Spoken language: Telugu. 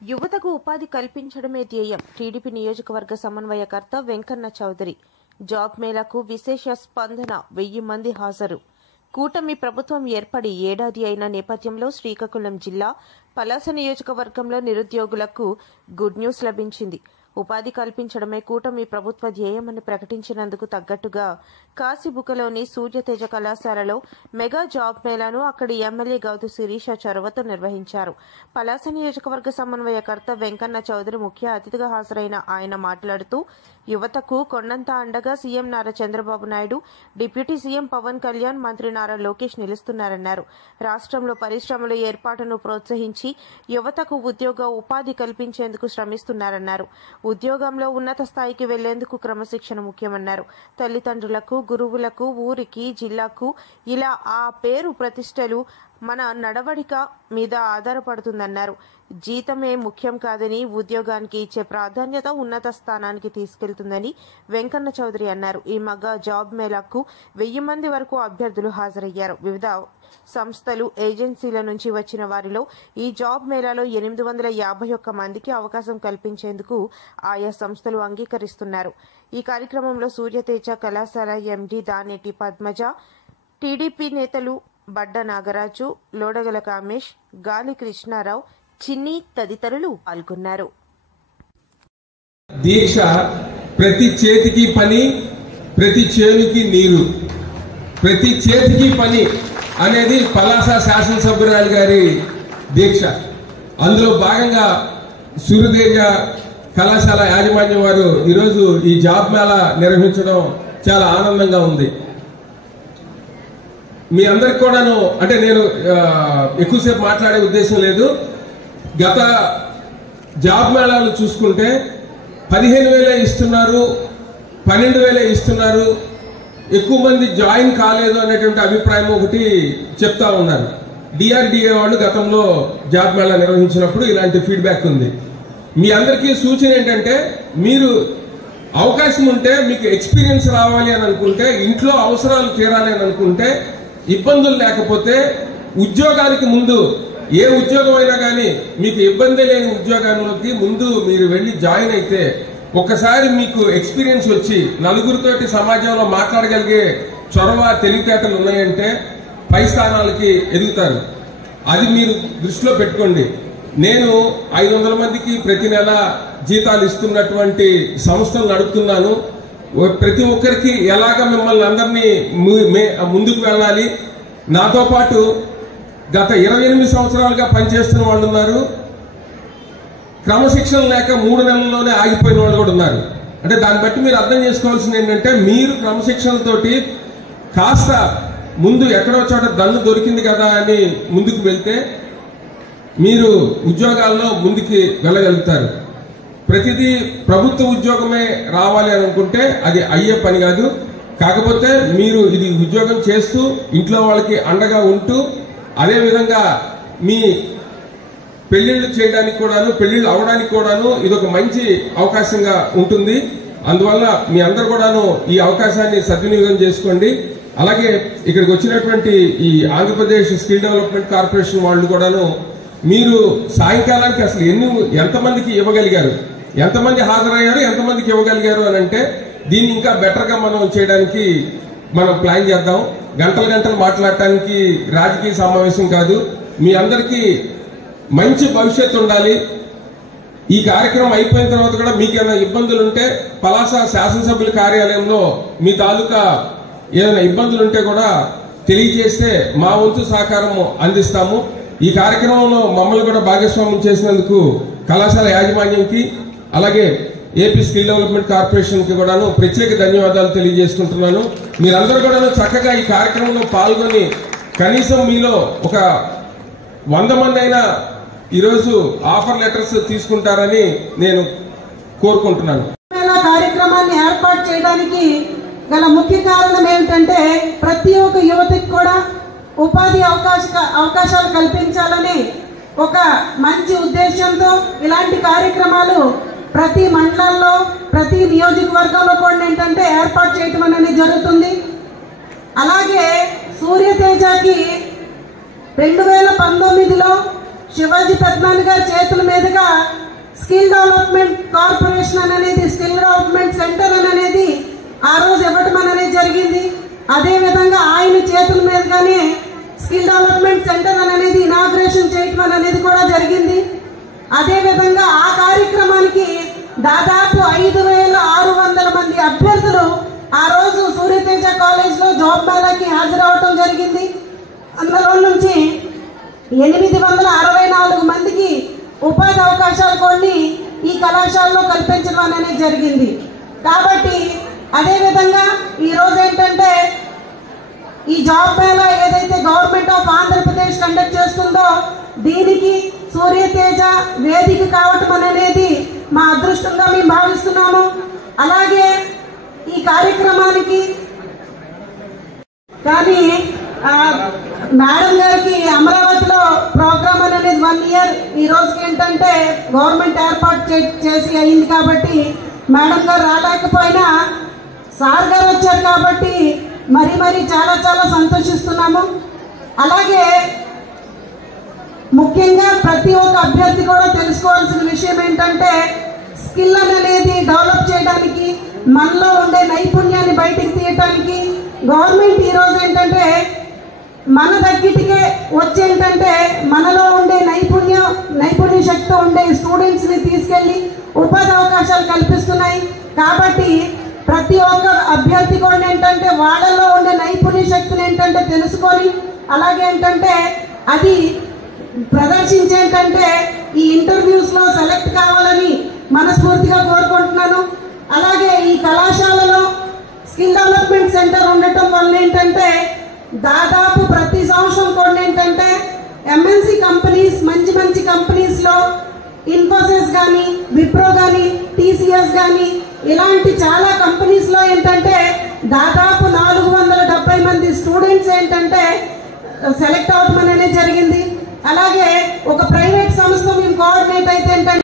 యువతకు ఉపాధి కల్పించడమే ధ్యేయం. టీడీపీ నియోజకవర్గ సమన్వయకర్త వెంకన్న చౌదరి. జాబ్ మేళాకు విశేష స్పందన. 1000 మంది హాజరు. కూటమి ప్రభుత్వం ఏర్పడి ఏడాది అయిన నేపథ్యంలో శ్రీకాకుళం జిల్లా పలాస నియోజకవర్గంలో నిరుద్యోగులకు గుడ్ న్యూస్ లభించింది. ఉపాధి కల్పించడమే కూటమి ప్రభుత్వ ధ్యేయమని ప్రకటించినందుకు తగ్గట్టుగా కాశీబుకలోని సూర్యతేజ కళాశాలలో మెగా జాబ్ మేళాను అక్కడి ఎమ్మెల్యే గౌతు శిరీష చొరవతో నిర్వహించారు. పలాస నియోజకవర్గ సమన్వయకర్త వెంకన్న చౌదరి ముఖ్య అతిథిగా హాజరైన ఆయన మాట్లాడుతూ, యువతకు కొండంత అండగా CM Nara Chandrababu Naidu, deputy CM Pawan Kalyan, మంత్రి నారా లోకేష్ నిలుస్తున్నారన్నారు. రాష్ట్రంలో పరిశ్రమల ఏర్పాటును ప్రోత్సహించి యువతకు ఉద్యోగ ఉపాధి కల్పించేందుకు శ్రమిస్తున్నారన్నారు. ఉద్యోగంలో ఉన్నత స్థాయికి వెళ్లేందుకు క్రమశిక్షణ ముఖ్యమన్నారు. తల్లిదండ్రులకు, గురువులకు, ఊరికి, జిల్లాకు ఇలా ఆ పేరు ప్రతిష్టలు మన నడవడిక మీద ఆధారపడుతుందన్నారు. జీతమే ముఖ్యం కాదని, ఉద్యోగానికి ఇచ్చే ప్రాధాన్యత ఉన్నత స్థానానికి తీసుకెళ్తుందని వెంకన్న చౌదరి అన్నారు. ఈ మెగా జాబ్ మేళాకు 1000 మంది వరకు అభ్యర్థులు హాజరయ్యారు. వివిధ సంస్థలు, ఏజెన్సీల నుంచి వచ్చిన వారిలో ఈ జాబ్ మేళాలో 851 మందికి అవకాశం కల్పించేందుకు ఆయా సంస్థలు అంగీకరిస్తున్నారు. ఈ కార్యక్రమంలో సూర్యతేజ కళాశాల ఎండీ దానేటి పద్మజ, టీడీపీ నేతలు బడ్డ నాగరాజు, లోడగల కామేష్, గాలి కృష్ణారావు, చిన్ని తదితరులు పాల్గొన్నారు. దీక్ష ప్రతి చేతికి పని, ప్రతి చేనుకి నీరు, ప్రతి చేతికి పని అనేది పలాస శాసనసభ్యురాలు గారి దీక్ష. అందులో భాగంగా సూర్యతేజ కళాశాల యాజమాన్యం వారు ఈరోజు ఈ జాబ్ మేళా నిర్వహించడం చాలా ఆనందంగా ఉంది. మీ అందరికి కూడాను, అంటే నేను ఎక్కువసేపు మాట్లాడే ఉద్దేశం లేదు. గత జాబ్ మేళాలు చూసుకుంటే 15,000 ఇస్తున్నారు, 12,000 ఇస్తున్నారు, ఎక్కువ మంది జాయిన్ కాలేదు అనేటువంటి అభిప్రాయం ఒకటి చెప్తా ఉన్నారు. డిఆర్డిఏ వాళ్ళు గతంలో జాబ్ మేళా నిర్వహించినప్పుడు ఇలాంటి ఫీడ్బ్యాక్ ఉంది. మీ అందరికీ సూచన ఏంటంటే, మీరు అవకాశం ఉంటే, మీకు ఎక్స్పీరియన్స్ రావాలి అని అనుకుంటే, ఇంట్లో అవసరాలు తీరాలి అని అనుకుంటే, ఇబ్బందులు లేకపోతే ఉద్యోగానికి ముందు, ఏ ఉద్యోగం అయినా కానీ మీకు ఇబ్బంది లేని ఉద్యోగాల్లోకి ముందు మీరు వెళ్ళి జాయిన్ అయితే, ఒక్కసారి మీకు ఎక్స్పీరియన్స్ వచ్చి నలుగురితోటి సమాజంలో మాట్లాడగలిగే చొరవ, తెలివితేటలు ఉన్నాయంటే పై స్థానాలకి ఎదుగుతారు. అది మీరు దృష్టిలో పెట్టుకోండి. నేను 500 మందికి ప్రతి నెల జీతాలు ఇస్తున్నటువంటి సంస్థలు నడుపుతున్నాను. ప్రతి ఒక్కరికి ఎలాగ మిమ్మల్ని అందరినీ ముందుకు వెళ్ళాలి. నాతో పాటు గత 28 సంవత్సరాలుగా పనిచేస్తున్న వాళ్ళు ఉన్నారు. క్రమశిక్షణ లేక 3 నెలల్లోనే ఆగిపోయిన వాళ్ళు కూడా ఉన్నారు. అంటే దాన్ని బట్టి మీరు అర్థం చేసుకోవాల్సింది ఏంటంటే, మీరు క్రమశిక్షణతోటి కాస్త ముందు ఎక్కడో చోట దన్ను దొరికింది కదా అని ముందుకు వెళ్తే మీరు ఉద్యోగాల్లో ముందుకి వెళ్ళగలుగుతారు. ప్రతిదీ ప్రభుత్వ ఉద్యోగమే రావాలి అని అనుకుంటే అది అయ్యే పని కాదు. కాకపోతే మీరు ఇది ఉద్యోగం చేస్తూ ఇంట్లో వాళ్ళకి అండగా ఉంటూ, అదేవిధంగా మీ పెళ్లిళ్ళు చేయడానికి కూడాను, పెళ్లిళ్ళు అవడానికి కూడాను ఇదొక మంచి అవకాశంగా ఉంటుంది. అందువల్ల మీ అందరు కూడాను ఈ అవకాశాన్ని సద్వినియోగం చేసుకోండి. అలాగే ఇక్కడికి వచ్చినటువంటి ఈ ఆంధ్రప్రదేశ్ స్కిల్ డెవలప్మెంట్ కార్పొరేషన్ వాళ్ళు కూడాను, మీరు సాయంకాలానికి అసలు ఎంతమందికి ఇవ్వగలిగారు, ఎంతమంది హాజరయ్యారు, ఎంతమందికి ఇవ్వగలిగారు అని అంటే, దీన్ని ఇంకా బెటర్గా మనం చేయడానికి మనం ప్లాన్ చేద్దాం. గంటలు మాట్లాడటానికి రాజకీయ సమావేశం కాదు. మీ అందరికీ మంచి భవిష్యత్తు ఉండాలి. ఈ కార్యక్రమం అయిపోయిన తర్వాత కూడా మీకు ఏమైనా ఇబ్బందులు ఉంటే పలాస శాసనసభ్యుల కార్యాలయంలో మీ తాలూకా ఏమైనా ఇబ్బందులు ఉంటే కూడా తెలియజేస్తే మా వంతు సహకారం అందిస్తాము. ఈ కార్యక్రమంలో మమ్మల్ని కూడా భాగస్వామ్యం చేసినందుకు కళాశాల యాజమాన్యంకి, అలాగే ఏపీ స్కిల్ డెవలప్మెంట్ కార్పొరేషన్ కి కూడాను ప్రత్యేక ధన్యవాదాలు తెలియజేసుకుంటున్నాను. మీరందరూ కూడా చక్కగా ఈ కార్యక్రమంలో పాల్గొని కనీసం మీలో ఒక 100 మంది అయినా ఈరోజు ఆఫర్ లెటర్స్ తీసుకుంటారని నేను కోరుకుంటున్నాను. కార్యక్రమాన్ని ఏర్పాటు చేయడానికి గల ముఖ్య కారణం ఏమిటంటే, ప్రతి ఒక్క యువతకి కూడా ఉపాధి అవకాశాలు కల్పించాలని ఒక మంచి ఉద్దేశంతో ఇలాంటి కార్యక్రమాలు ప్రతి మండలాల్లో, ప్రతి నియోజకవర్గంలో కూడా ఏంటంటే ఏర్పాటు చేయటం అనేది జరుగుతుంది. అలాగే సూర్యతేజకి 2019లో శివాజీ పెద్దనాన్న గారి చేతుల మీదుగా స్కిల్ డెవలప్మెంట్ కార్పొరేషన్ అనేది, స్కిల్ డెవలప్మెంట్ సెంటర్ అనేది ఆ రోజు ఇవ్వటం అనేది జరిగింది. అదేవిధంగా ఆయన చేతుల మీదుగానే స్కిల్ డెవలప్మెంట్ సెంటర్ అనేది ఇనాగ్రేషన్ చేయటం అనేది కూడా జరిగింది. అదేవిధంగా ఆ కార్యక్రమానికి దాదాపు 5,600 మంది అభ్యర్థులు ఆ రోజు సూర్యతేజ కాలేజ్లో జాబ్ మేళాకి హాజరవటం జరిగింది. అందులో నుంచి 864 మందికి ఉపాధి అవకాశాలు కొన్ని ఈ కళాశాలలో కల్పించడం అనేది జరిగింది. కాబట్టి అదేవిధంగా ఈరోజు ఏంటంటే ఈ జాబ్ మేళా ఏదైతే గవర్నమెంట్ ఆఫ్ ఆంధ్రప్రదేశ్ కండక్ట్ చేస్తుందో దీనికి సూర్యతేజ వేదిక కావటం అనేది మా అదృష్టంగా మేము భావిస్తున్నాము. అలాగే ఈ కార్యక్రమానికి కానీ మేడం గారికి అమరావతిలో ప్రోగ్రామ్ అనేది 1 ఇయర్ ఈ రోజుకి ఏంటంటే గవర్నమెంట్ ఏర్పాటు చేసి అయింది కాబట్టి మేడం గారు రాలేకపోయినా సార్ గారు వచ్చారు కాబట్టి మరి చాలా చాలా సంతోషిస్తున్నాము. అలాగే ముఖ్యంగా ప్రతి ఒక్క అభ్యర్థి కూడా తెలుసుకోవాల్సిన విషయం ఏంటంటే స్కిల్ అనేది డెవలప్ చేయడానికి, మనలో ఉండే నైపుణ్యాన్ని బయటికి తీయటానికి గవర్నమెంట్ ఈరోజు ఏంటంటే మన దగ్గటికే వచ్చేంటంటే మనలో ఉండే నైపుణ్య శక్తి ఉండే స్టూడెంట్స్ని తీసుకెళ్ళి ఉపాధి అవకాశాలు కల్పిస్తున్నాయి. కాబట్టి ప్రతి ఒక్క అభ్యర్థి కూడా ఏంటంటే వాళ్ళలో ఉండే నైపుణ్య శక్తిని ఏంటంటే తెలుసుకొని అలాగే ఏంటంటే అది ప్రదర్శించేంటంటే ఈ ఇంటర్వ్యూస్లో సెలెక్ట్ కావాలని మనస్ఫూర్తిగా కోరుకుంటున్నాను. అలాగే ఈ కళాశాలలో స్కిల్ డెవలప్మెంట్ సెంటర్ ఉండటం వల్ల ఏంటంటే దాదాపు ప్రతి సంవత్సరం కూడా ఏంటంటే ఎంఎన్సి కంపెనీస్, మంచి కంపెనీస్లో ఇన్ఫోసిస్ కానీ, విప్రో కానీ, టీసీఎస్ కానీ ఇలాంటి చాలా కంపెనీస్లో ఏంటంటే దాదాపు 470 మంది స్టూడెంట్స్ ఏంటంటే సెలెక్ట్ అవడం అనేది జరిగింది. అలాగే ఒక ప్రైవేట్ సంస్థ మేము కోఆర్డినేట్ అయితే ఏంటంటే